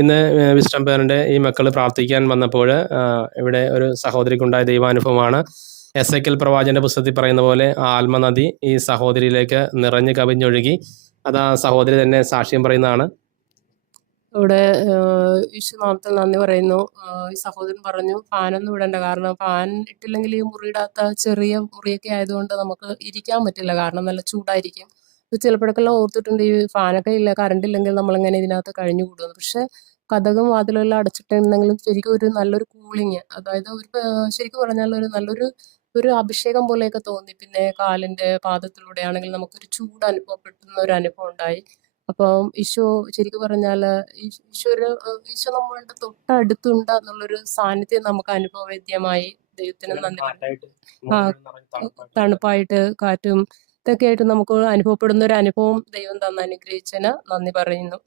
ഇന്ന് വിസ്റ്റം പേരൻ്റെ ഈ മക്കൾ പ്രാർത്ഥിക്കാൻ വന്നപ്പോൾ ഇവിടെ ഒരു സഹോദരിക്കുണ്ടായ ദൈവാനുഭവമാണ്. എസെക്കിയേൽ പ്രവാചകന്റെ പുസ്തകത്തിൽ പറയുന്ന പോലെ ആ ആത്മനദി ഈ സഹോദരിയിലേക്ക് നിറഞ്ഞു കവിഞ്ഞൊഴുകി. അത് ആ സഹോദരി തന്നെ സാക്ഷ്യം പറയുന്നതാണ്. ഇവിടെ ഈശോനാമത്തിൽ നന്ദി പറയുന്നു. ഈ സഹോദരൻ പറഞ്ഞു ഫാനൊന്നും ഇടണ്ട, കാരണം ഫാൻ ഇട്ടില്ലെങ്കിൽ ഈ മുറിയിടാത്ത ചെറിയ മുറിയൊക്കെ ആയതുകൊണ്ട് നമുക്ക് ഇരിക്കാൻ പറ്റില്ല, കാരണം നല്ല ചൂടായിരിക്കും. ചിലപ്പോഴൊക്കെല്ലാം ഓർത്തിട്ടുണ്ട് ഈ ഫാനൊക്കെ ഇല്ല, കറണ്ട് ഇല്ലെങ്കിൽ നമ്മളെങ്ങനെ ഇതിനകത്ത് കഴിഞ്ഞു കൂടുന്നു. പക്ഷെ കതകും വാതിലെല്ലാം അടച്ചിട്ടുണ്ടെങ്കിലും ശരിക്കും ഒരു നല്ലൊരു കൂളിങ്, അതായത് ഒരു ശരിക്കും പറഞ്ഞാൽ ഒരു നല്ലൊരു അഭിഷേകം പോലെയൊക്കെ തോന്നി. പിന്നെ കാലിന്റെ പാദത്തിലൂടെ ആണെങ്കിൽ നമുക്കൊരു ചൂട് അനുഭവപ്പെടുന്ന ഒരു അനുഭവം ഉണ്ടായി. അപ്പം ഈശോ ശരിക്കും പറഞ്ഞാല് ഈശോ നമ്മളുടെ തൊട്ടടുത്തുണ്ട് എന്നുള്ളൊരു സാന്നിധ്യം നമുക്ക് അനുഭവവേദ്യമായി. ദൈവത്തിന് നന്ദി. തണുപ്പായിട്ട് കാറ്റും ഇതൊക്കെ ആയിട്ട് നമുക്ക് അനുഭവപ്പെടുന്ന ഒരു അനുഭവം ദൈവം തന്ന അനുഗ്രഹിച്ചതിന് നന്ദി പറയുന്നു.